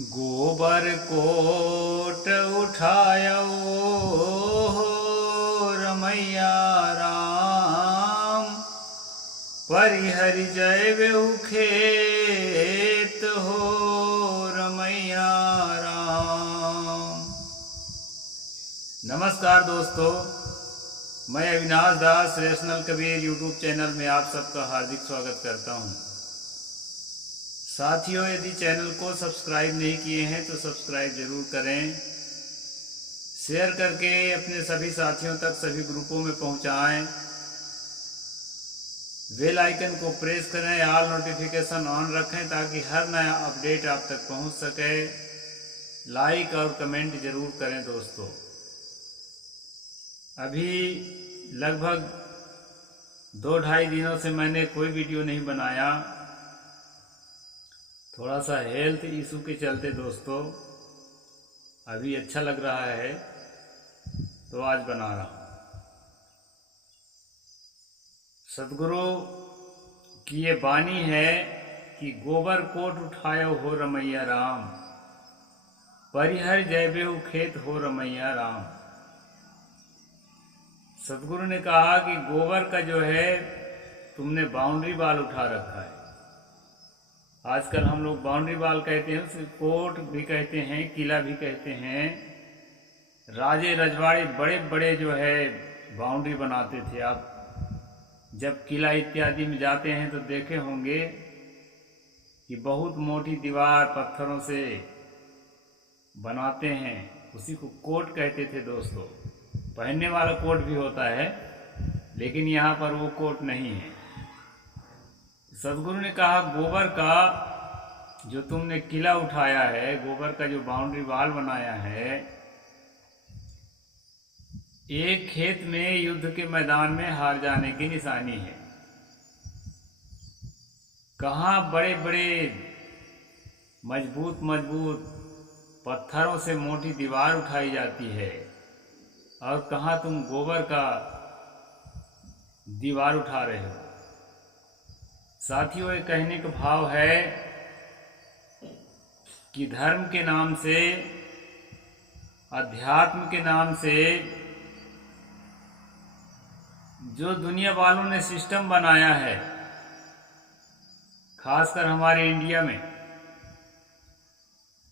गोबर कोट उठायो रमैया राम। परिहरि जय बेहु खेत हो रमैया राम। नमस्कार दोस्तों, मैं अविनाश दास रेशनल कबीर यूट्यूब चैनल में आप सबका हार्दिक स्वागत करता हूं। साथियों, यदि चैनल को सब्सक्राइब नहीं किए हैं तो सब्सक्राइब जरूर करें। शेयर करके अपने सभी साथियों तक सभी ग्रुपों में पहुंचाएं। बेल आइकन को प्रेस करें, ऑल नोटिफिकेशन ऑन रखें ताकि हर नया अपडेट आप तक पहुंच सके। लाइक और कमेंट जरूर करें दोस्तों। अभी लगभग 2-2.5 दिनों से मैंने कोई वीडियो नहीं बनाया, थोड़ा सा हेल्थ इशू के चलते दोस्तों। अभी अच्छा लग रहा है तो आज बना रहा हूँ। सदगुरु की ये वाणी है कि गोबर कोट उठायो हो रमैया राम। परिहर जय बेहु खेत हो रमैया राम। सदगुरु ने कहा कि गोबर का जो है तुमने बाउंड्री वाल उठा रखा है। आजकल हम लोग बाउंड्री वाल कहते हैं, उसे कोट भी कहते हैं, किला भी कहते हैं। राजे रजवाड़े बड़े बड़े जो है बाउंड्री बनाते थे। आप जब किला इत्यादि में जाते हैं तो देखे होंगे कि बहुत मोटी दीवार पत्थरों से बनाते हैं, उसी को कोट कहते थे दोस्तों। पहनने वाला कोट भी होता है, लेकिन यहाँ पर वो कोट नहीं है। सदगुरु ने कहा गोबर का जो तुमने किला उठाया है, गोबर का जो बाउंड्री वाल बनाया है, एक खेत में युद्ध के मैदान में हार जाने की निशानी है। कहाँ बड़े बड़े मजबूत मजबूत पत्थरों से मोटी दीवार उठाई जाती है और कहाँ तुम गोबर का दीवार उठा रहे हो। साथियों, ये कहने का भाव है कि धर्म के नाम से, अध्यात्म के नाम से जो दुनिया वालों ने सिस्टम बनाया है, खासकर हमारे इंडिया में,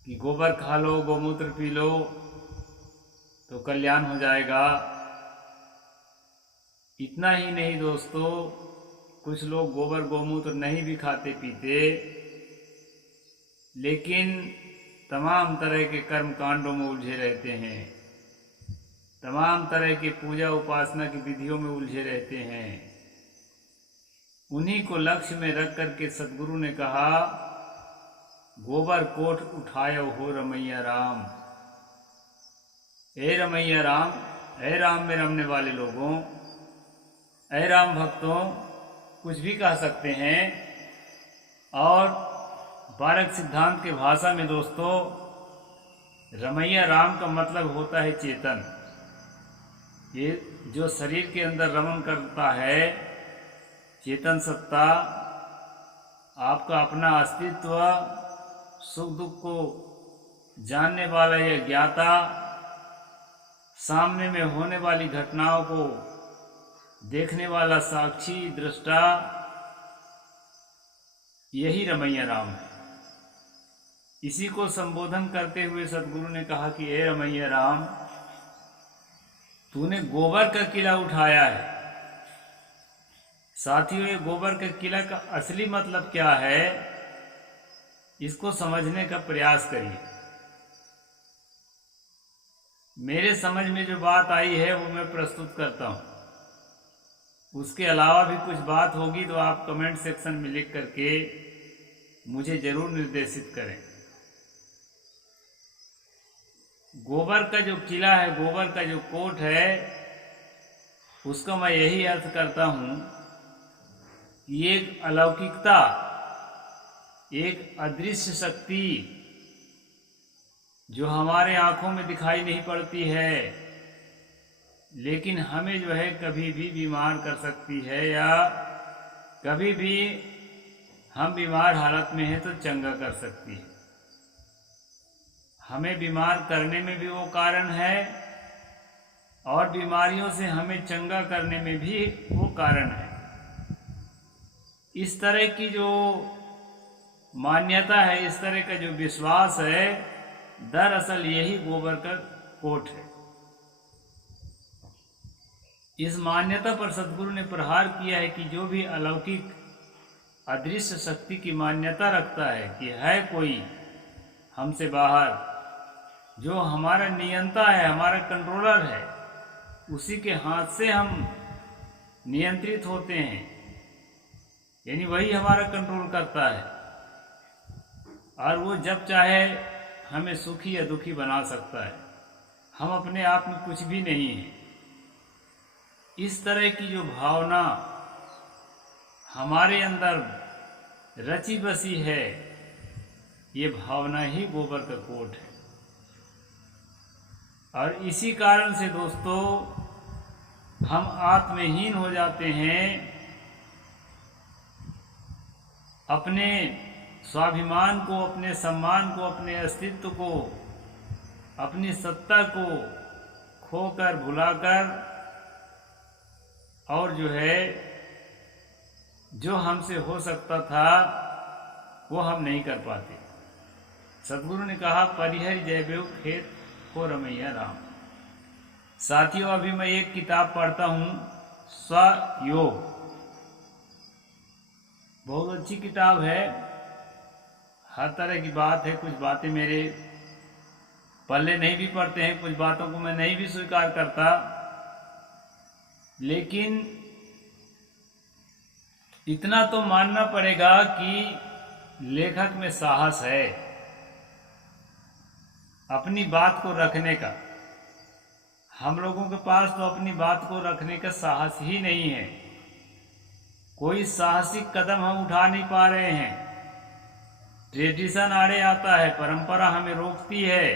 कि गोबर खा लो, गोमूत्र पी लो तो कल्याण हो जाएगा। इतना ही नहीं दोस्तों, कुछ लोग गोबर गोमूत्र नहीं भी खाते पीते, लेकिन तमाम तरह के कर्म कांडों में उलझे रहते हैं, तमाम तरह की पूजा उपासना की विधियों में उलझे रहते हैं। उन्हीं को लक्ष्य में रख करके सदगुरु ने कहा गोबर कोट उठायो हो रमैया राम। ए रमैया राम, ए राम में रमने वाले लोगों, ए राम भक्तों, कुछ भी कह सकते हैं। और बारक सिद्धांत के भाषा में दोस्तों, रमैया राम का मतलब होता है चेतन। ये जो शरीर के अंदर रमन करता है, चेतन सत्ता, आपका अपना अस्तित्व, सुख दुख को जानने वाला यह ज्ञाता, सामने में होने वाली घटनाओं को देखने वाला साक्षी दृष्टा, यही रमैया राम है। इसी को संबोधन करते हुए सदगुरु ने कहा कि ए रमैया राम, तूने गोबर का किला उठाया है। साथियों, ये गोबर के किला का असली मतलब क्या है, इसको समझने का प्रयास करिए। मेरे समझ में जो बात आई है वो मैं प्रस्तुत करता हूं। उसके अलावा भी कुछ बात होगी तो आप कमेंट सेक्शन में लिख करके मुझे जरूर निर्देशित करें। गोबर का जो किला है, गोबर का जो कोट है, उसका मैं यही अर्थ करता हूं कि एक अलौकिकता, एक अदृश्य शक्ति जो हमारे आंखों में दिखाई नहीं पड़ती है, लेकिन हमें जो है कभी भी बीमार कर सकती है, या कभी भी हम बीमार हालत में हैं तो चंगा कर सकती है। हमें बीमार करने में भी वो कारण है और बीमारियों से हमें चंगा करने में भी वो कारण है। इस तरह की जो मान्यता है, इस तरह का जो विश्वास है, दरअसल यही गोबर का कोट है। इस मान्यता पर सद्गुरु ने प्रहार किया है कि जो भी अलौकिक अदृश्य शक्ति की मान्यता रखता है कि है कोई हमसे बाहर, जो हमारा नियंता है, हमारा कंट्रोलर है, उसी के हाथ से हम नियंत्रित होते हैं, यानी वही हमारा कंट्रोल करता है और वो जब चाहे हमें सुखी या दुखी बना सकता है। हम अपने आप में कुछ भी नहीं हैं। इस तरह की जो भावना हमारे अंदर रची बसी है, ये भावना ही गोबर का कोट है। और इसी कारण से दोस्तों हम आत्महीन हो जाते हैं, अपने स्वाभिमान को, अपने सम्मान को, अपने अस्तित्व को, अपनी सत्ता को खोकर, भुलाकर, और जो है जो हमसे हो सकता था वो हम नहीं कर पाते। सद्गुरु ने कहा परिहरि जयबेहु खेत को रमैया राम। साथियों, अभी मैं एक किताब पढ़ता हूँ, स्वयोग, बहुत अच्छी किताब है। हर तरह की बात है, कुछ बातें मेरे पल्ले नहीं भी पड़ते हैं, कुछ बातों को मैं नहीं भी स्वीकार करता, लेकिन इतना तो मानना पड़ेगा कि लेखक में साहस है अपनी बात को रखने का। हम लोगों के पास तो अपनी बात को रखने का साहस ही नहीं है। कोई साहसिक कदम हम उठा नहीं पा रहे हैं। ट्रेडिशन आड़े आता है, परंपरा हमें रोकती है,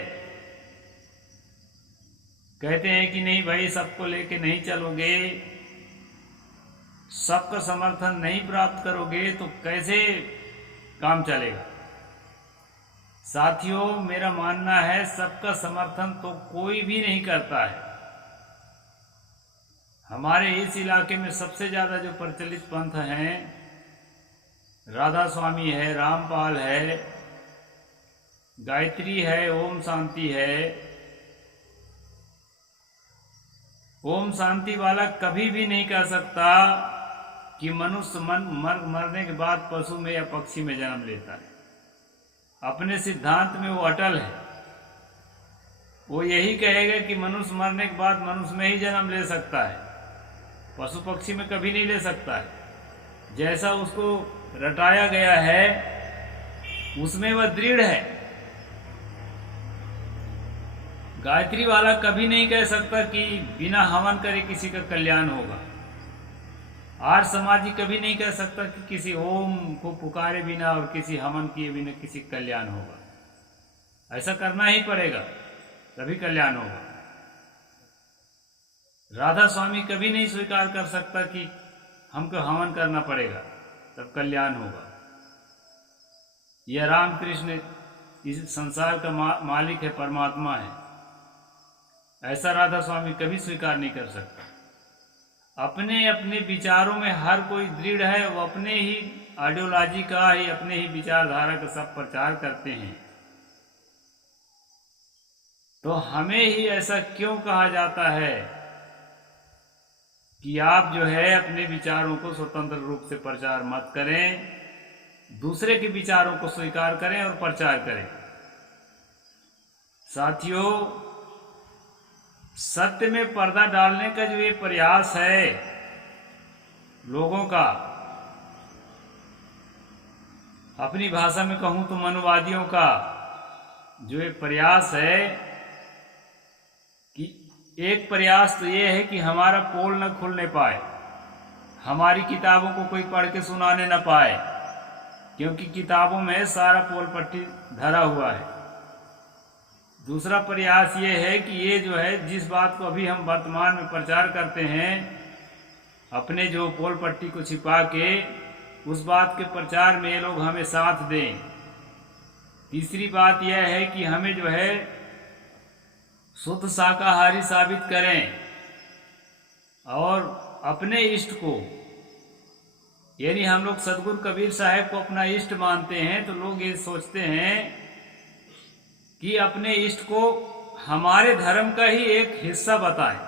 कहते हैं कि नहीं भाई सबको लेके नहीं चलोगे, सबका समर्थन नहीं प्राप्त करोगे तो कैसे काम चलेगा। साथियों, मेरा मानना है सबका समर्थन तो कोई भी नहीं करता है। हमारे इस इलाके में सबसे ज्यादा जो प्रचलित पंथ हैं, राधा स्वामी है, रामपाल है, गायत्री है, ओम शांति है। ओम शांति वाला कभी भी नहीं कह सकता कि मनुष्य मरने के बाद पशु में या पक्षी में जन्म लेता है। अपने सिद्धांत में वो अटल है। वो यही कहेगा कि मनुष्य मरने के बाद मनुष्य में ही जन्म ले सकता है, पशु पक्षी में कभी नहीं ले सकता है। जैसा उसको रटाया गया है उसमें वह दृढ़ है। गायत्री वाला कभी नहीं कह सकता कि बिना हवन करे किसी का कल्याण होगा। आर्य समाजी कभी नहीं कह सकता कि किसी ओम को पुकारे बिना और किसी हवन किए बिना किसी कल्याण होगा। ऐसा करना ही पड़ेगा तभी कल्याण होगा। राधा स्वामी कभी नहीं स्वीकार कर सकता कि हमको हवन करना पड़ेगा तब कल्याण होगा। यह रामकृष्ण इस संसार का मालिक है, परमात्मा है, ऐसा राधा स्वामी कभी स्वीकार नहीं कर सकता। अपने अपने विचारों में हर कोई दृढ़ है, वो अपने ही आइडियोलॉजी का ही, अपने ही विचारधारा का सब प्रचार करते हैं। तो हमें ही ऐसा क्यों कहा जाता है कि आप जो है अपने विचारों को स्वतंत्र रूप से प्रचार मत करें, दूसरे के विचारों को स्वीकार करें और प्रचार करें। साथियों, सत्य में पर्दा डालने का जो ये प्रयास है लोगों का, अपनी भाषा में कहूं तो मनुवादियों का जो ये प्रयास है, कि एक प्रयास तो ये है कि हमारा पोल न खुलने पाए, हमारी किताबों को कोई पढ़ के सुनाने न पाए, क्योंकि किताबों में सारा पोल पट्टी धरा हुआ है। दूसरा प्रयास ये है कि ये जो है जिस बात को अभी हम वर्तमान में प्रचार करते हैं, अपने जो पोल पट्टी को छिपा के उस बात के प्रचार में ये लोग हमें साथ दें। तीसरी बात यह है कि हमें जो है शुद्ध शाकाहारी साबित करें और अपने इष्ट को, यानी हम लोग सदगुरु कबीर साहब को अपना इष्ट मानते हैं, तो लोग ये सोचते हैं कि अपने इष्ट को हमारे धर्म का ही एक हिस्सा बताएं।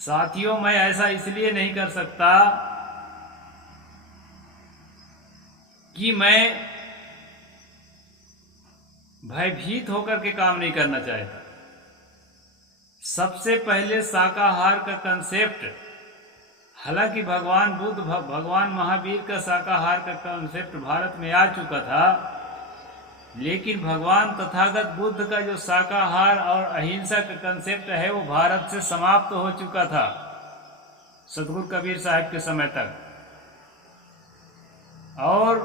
साथियों, मैं ऐसा इसलिए नहीं कर सकता कि मैं भयभीत होकर के काम नहीं करना चाहता। सबसे पहले शाकाहार का कंसेप्ट, हालांकि भगवान बुद्ध, भगवान महावीर का शाकाहार का कंसेप्ट भारत में आ चुका था, लेकिन भगवान तथागत बुद्ध का जो शाकाहार और अहिंसा का कंसेप्ट है वो भारत से समाप्त हो चुका था सदगुरु कबीर साहब के समय तक। और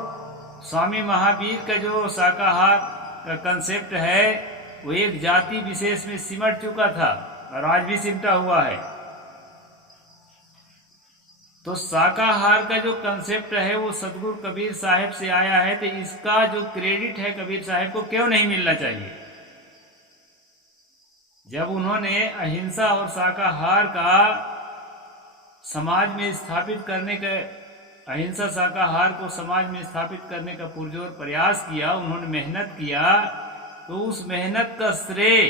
स्वामी महावीर का जो शाकाहार का कंसेप्ट है वो एक जाति विशेष में सिमट चुका था और आज भी सिमटा हुआ है। तो शाकाहार का जो कंसेप्ट है वो सदगुरु कबीर साहब से आया है, तो इसका जो क्रेडिट है कबीर साहब को क्यों नहीं मिलना चाहिए? जब उन्होंने अहिंसा और शाकाहार का समाज में स्थापित करने का, अहिंसा शाकाहार को समाज में स्थापित करने का पुरजोर प्रयास किया, उन्होंने मेहनत किया, तो उस मेहनत का श्रेय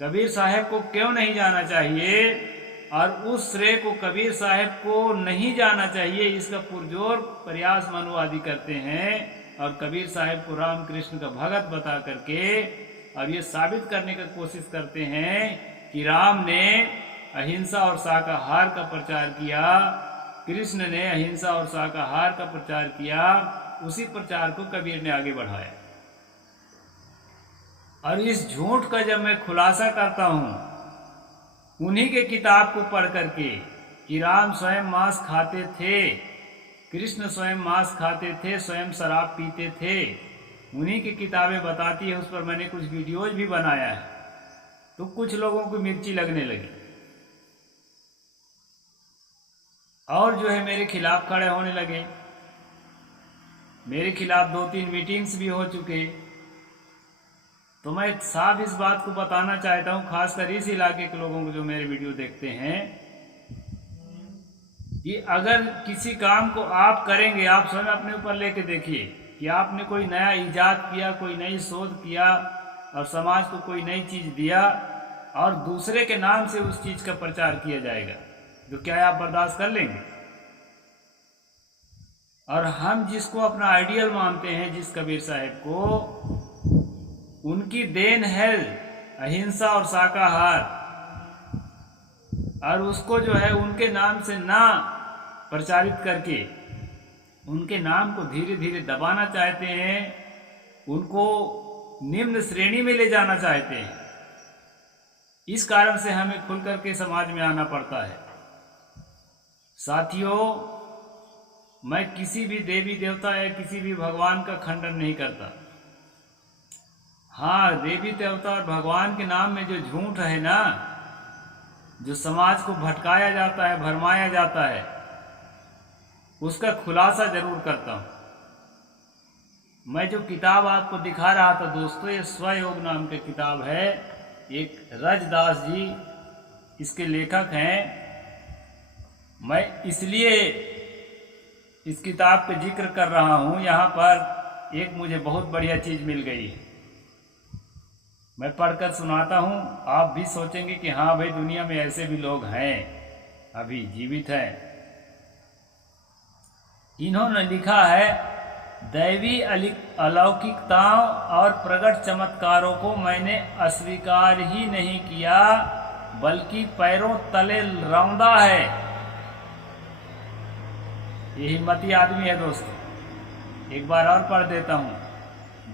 कबीर साहब को क्यों नहीं जाना चाहिए? और उस श्रेय को कबीर साहब को नहीं जाना चाहिए, इसका पुरजोर प्रयास मनुवादी करते हैं और कबीर साहब को रामकृष्ण का भगत बता करके और ये साबित करने की कोशिश करते हैं कि राम ने अहिंसा और शाकाहार का प्रचार किया, कृष्ण ने अहिंसा और शाकाहार का प्रचार किया, उसी प्रचार को कबीर ने आगे बढ़ाया। और इस झूठ का जब मैं खुलासा करता हूं उन्हीं के किताब को पढ़ करके कि राम स्वयं मांस खाते थे, कृष्ण स्वयं मांस खाते थे, स्वयं शराब पीते थे, उन्हीं की किताबें बताती है। उस पर मैंने कुछ वीडियोज भी बनाया है, तो कुछ लोगों को मिर्ची लगने लगी और जो है मेरे खिलाफ खड़े होने लगे। मेरे खिलाफ 2-3 मीटिंग्स भी हो चुके। तो मैं साफ इस बात को बताना चाहता हूं, खासकर इस इलाके के लोगों को जो मेरे वीडियो देखते हैं, कि अगर किसी काम को आप करेंगे, आप स्वयं अपने ऊपर लेके देखिए कि आपने कोई नया इजाद किया, कोई नई शोध किया और समाज को कोई नई चीज दिया और दूसरे के नाम से उस चीज का प्रचार किया जाएगा, तो क्या आप बर्दाश्त कर लेंगे? और हम जिसको अपना आइडियल मानते हैं, जिस कबीर साहब को, उनकी देन है अहिंसा और शाकाहार, और उसको जो है उनके नाम से ना प्रचारित करके उनके नाम को धीरे धीरे दबाना चाहते हैं, उनको निम्न श्रेणी में ले जाना चाहते हैं। इस कारण से हमें खुल करके समाज में आना पड़ता है। साथियों, मैं किसी भी देवी देवता या किसी भी भगवान का खंडन नहीं करता। हाँ, देवी देवता और भगवान के नाम में जो झूठ है ना, जो समाज को भटकाया जाता है, भरमाया जाता है, उसका खुलासा जरूर करता हूं। मैं जो किताब आपको दिखा रहा था दोस्तों, ये स्वयोग नाम की किताब है, एक रजदास जी इसके लेखक हैं। मैं इसलिए इस किताब पे जिक्र कर रहा हूं, यहाँ पर एक मुझे बहुत बढ़िया चीज मिल गई है, मैं पढ़कर सुनाता हूं। आप भी सोचेंगे कि हाँ भाई, दुनिया में ऐसे भी लोग हैं, अभी जीवित हैं। इन्होंने लिखा है, दैवी अलौकिकताओं और प्रकट चमत्कारों को मैंने अस्वीकार ही नहीं किया, बल्कि पैरों तले रौंदा है। ये हिम्मती आदमी है दोस्तों। एक बार और पढ़ देता हूं।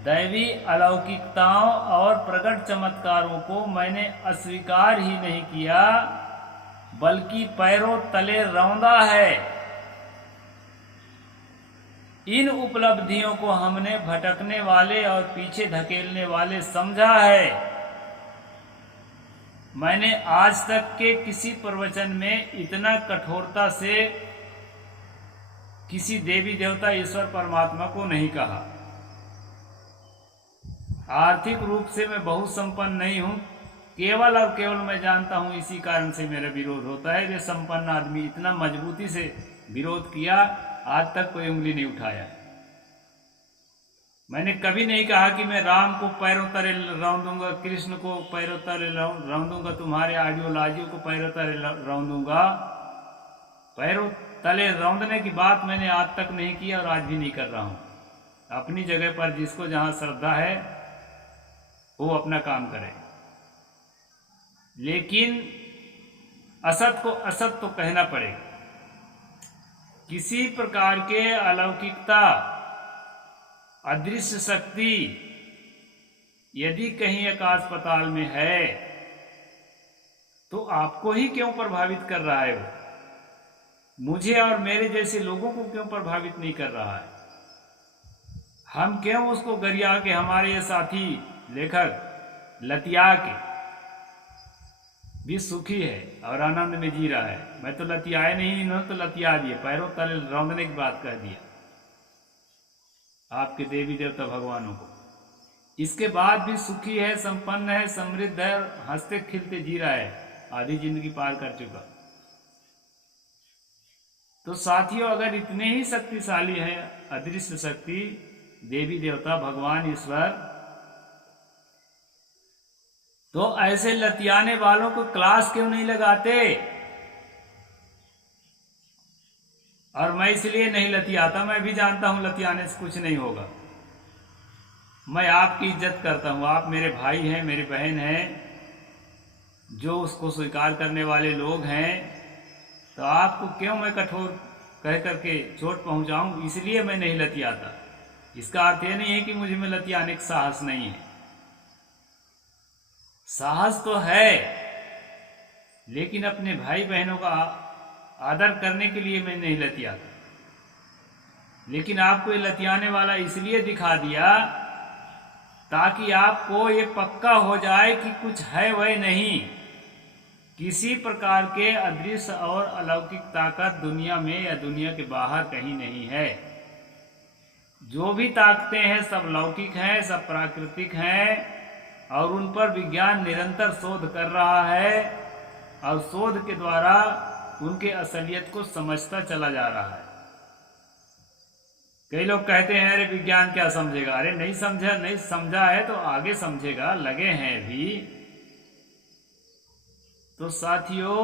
दैवी अलौकिकताओं और प्रकट चमत्कारों को मैंने अस्वीकार ही नहीं किया, बल्कि पैरों तले रौंदा है। इन उपलब्धियों को हमने भटकने वाले और पीछे धकेलने वाले समझा है। मैंने आज तक के किसी प्रवचन में इतना कठोरता से किसी देवी देवता ईश्वर परमात्मा को नहीं कहा। आर्थिक रूप से मैं बहुत संपन्न नहीं हूँ, केवल और केवल मैं जानता हूँ इसी कारण से मेरा विरोध होता है। वे संपन्न आदमी इतना मजबूती से विरोध किया, आज तक कोई उंगली नहीं उठाया। मैंने कभी नहीं कहा कि मैं राम को पैरों तले रौंद दूंगा, कृष्ण को पैरों तले रौंद दूंगा, तुम्हारे आइडियोलॉजियों को पैरों तले रौंद दूंगा। पैरों तले रौंदने की बात मैंने आज तक नहीं की और आज भी नहीं कर रहा हूँ। अपनी जगह पर जिसको जहाँ श्रद्धा है वो अपना काम करे, लेकिन असत को असत तो कहना पड़ेगा। किसी प्रकार के अलौकिकता, अदृश्य शक्ति यदि कहीं आकाश पाताल में है तो आपको ही क्यों प्रभावित कर रहा है? वो मुझे और मेरे जैसे लोगों को क्यों प्रभावित नहीं कर रहा है? हम क्यों उसको गरिया के, हमारे ये साथी लेखक लतिया के भी सुखी है और आनंद में जी रहा है। मैं तो लतियाए नहीं, इन्होंने तो लतिया दिए, पैरों तले रौंदने की बात कह दिया आपके देवी देवता भगवानों को। इसके बाद भी सुखी है, संपन्न है, समृद्ध है, हंसते खिलते जी रहा है, आधी जिंदगी पार कर चुका। तो साथियों, अगर इतने ही शक्तिशाली है अदृश्य शक्ति, देवी देवता भगवान ईश्वर, तो ऐसे लतियाने वालों को क्लास क्यों नहीं लगाते? और मैं इसलिए नहीं लतियाता, मैं भी जानता हूं लतियाने से कुछ नहीं होगा। मैं आपकी इज्जत करता हूं, आप मेरे भाई हैं, मेरी बहन हैं, जो उसको स्वीकार करने वाले लोग हैं। तो आपको क्यों मैं कठोर कह करके चोट पहुंचाऊं? इसलिए मैं नहीं लतियाता। इसका अर्थ यह नहीं है कि मुझे में लतियाने का साहस नहीं है। साहस तो है, लेकिन अपने भाई बहनों का आदर करने के लिए मैं नहीं लतियाता। लेकिन आपको ये लतियाने वाला इसलिए दिखा दिया ताकि आपको ये पक्का हो जाए कि कुछ है वह नहीं। किसी प्रकार के अदृश्य और अलौकिक ताकत दुनिया में या दुनिया के बाहर कहीं नहीं है। जो भी ताकतें हैं सब लौकिक हैं, सब प्राकृतिक हैं, और उन पर विज्ञान निरंतर शोध कर रहा है और शोध के द्वारा उनके असलियत को समझता चला जा रहा है। कई लोग कहते हैं अरे विज्ञान क्या समझेगा? अरे नहीं समझा है तो आगे समझेगा, लगे हैं भी। तो साथियों,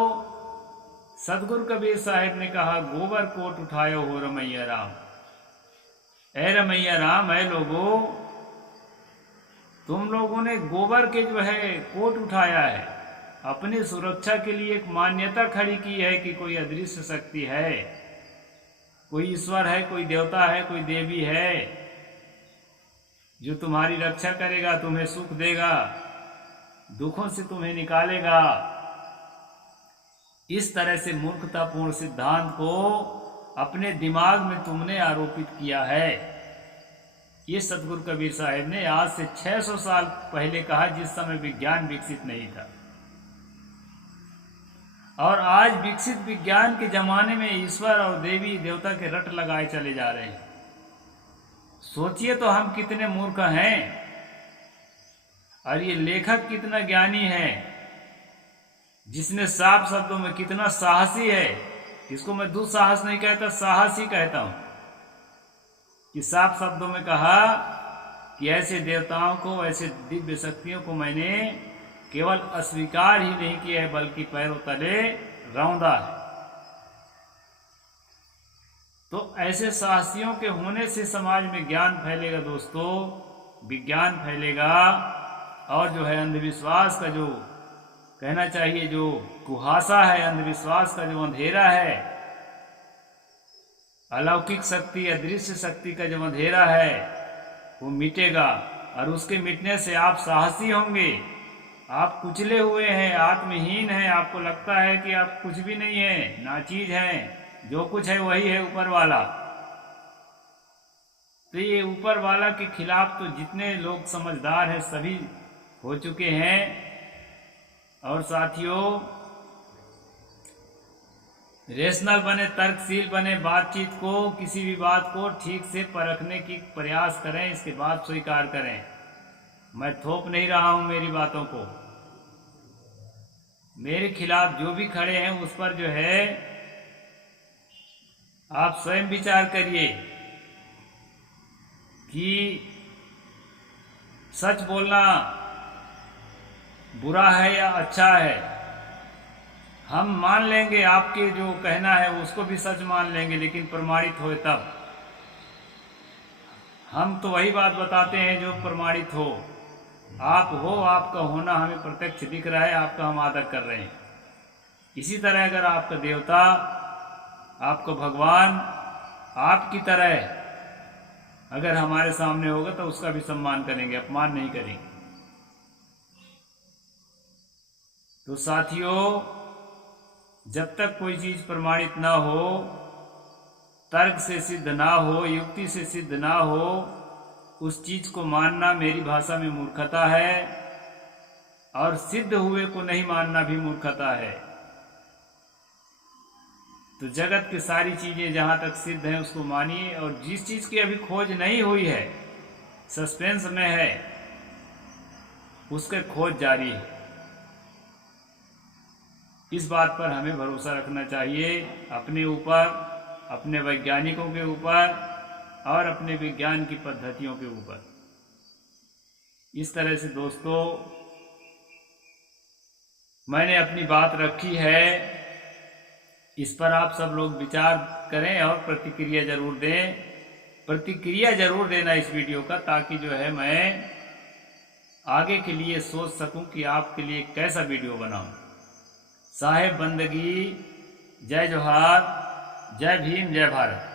सदगुरु कबीर साहिब ने कहा, गोबर कोट उठायो हो रमैया राम। ऐ रमैया राम, ऐ लोगों, तुम लोगों ने गोबर के जो है कोट उठाया है, अपनी सुरक्षा के लिए एक मान्यता खड़ी की है कि कोई अदृश्य शक्ति है, कोई ईश्वर है, कोई देवता है, कोई देवी है जो तुम्हारी रक्षा करेगा, तुम्हें सुख देगा, दुखों से तुम्हें निकालेगा। इस तरह से मूर्खतापूर्ण सिद्धांत को अपने दिमाग में तुमने आरोपित किया है। ये सदगुरु कबीर साहिब ने आज से 600 साल पहले कहा, जिस समय विज्ञान विकसित नहीं था। और आज विकसित विज्ञान के जमाने में ईश्वर और देवी देवता के रट लगाए चले जा रहे हैं। सोचिए तो हम कितने मूर्ख हैं और ये लेखक कितना ज्ञानी है, जिसने साफ शब्दों में, कितना साहसी है, इसको मैं दुस्साहस नहीं कहता, साहस ही कहता हूं, कि साफ शब्दों में कहा कि ऐसे देवताओं को, ऐसे दिव्य शक्तियों को मैंने केवल अस्वीकार ही नहीं किया है बल्कि पैरों तले रौंदा है। तो ऐसे साहसियों के होने से समाज में ज्ञान फैलेगा दोस्तों, विज्ञान फैलेगा, और जो है अंधविश्वास का जो कहना चाहिए, जो कुहासा है, अंधविश्वास का जो अंधेरा है, अलौकिक शक्ति, अदृश्य शक्ति का जो अंधेरा है वो मिटेगा। और उसके मिटने से आप साहसी होंगे। आप कुचले हुए हैं, आत्महीन हैं, आपको लगता है कि आप कुछ भी नहीं है, नाचीज हैं, जो कुछ है वही है ऊपर वाला। तो ये ऊपर वाला के खिलाफ तो जितने लोग समझदार हैं सभी हो चुके हैं। और साथियों, रेशनल बने, तर्कशील बने, बातचीत को, किसी भी बात को ठीक से परखने की प्रयास करें, इसके बाद स्वीकार करें। मैं थोप नहीं रहा हूं मेरी बातों को। मेरे खिलाफ जो भी खड़े हैं उस पर जो है आप स्वयं विचार करिए कि सच बोलना बुरा है या अच्छा है। हम मान लेंगे, आपके जो कहना है उसको भी सच मान लेंगे, लेकिन प्रमाणित हो तब। हम तो वही बात बताते हैं जो प्रमाणित हो। आप हो, आपका होना हमें प्रत्यक्ष दिख रहा है, आपका हम आदर कर रहे हैं। इसी तरह अगर आपका देवता, आपका भगवान आपकी तरह अगर हमारे सामने होगा तो उसका भी सम्मान करेंगे, अपमान नहीं करेंगे। तो साथियों, जब तक कोई चीज प्रमाणित ना हो, तर्क से सिद्ध ना हो, युक्ति से सिद्ध ना हो, उस चीज को मानना मेरी भाषा में मूर्खता है, और सिद्ध हुए को नहीं मानना भी मूर्खता है। तो जगत की सारी चीजें जहां तक सिद्ध हैं उसको मानिए, और जिस चीज की अभी खोज नहीं हुई है, सस्पेंस में है, उसके खोज जारी है। इस बात पर हमें भरोसा रखना चाहिए, अपने ऊपर, अपने वैज्ञानिकों के ऊपर और अपने विज्ञान की पद्धतियों के ऊपर। इस तरह से दोस्तों मैंने अपनी बात रखी है, इस पर आप सब लोग विचार करें और प्रतिक्रिया जरूर दें। प्रतिक्रिया जरूर देना इस वीडियो का, ताकि जो है मैं आगे के लिए सोच सकूं कि आपके लिए कैसा वीडियो बनाऊं। साहेब बंदगी, जय जोहार, जय भीम, जय भारत।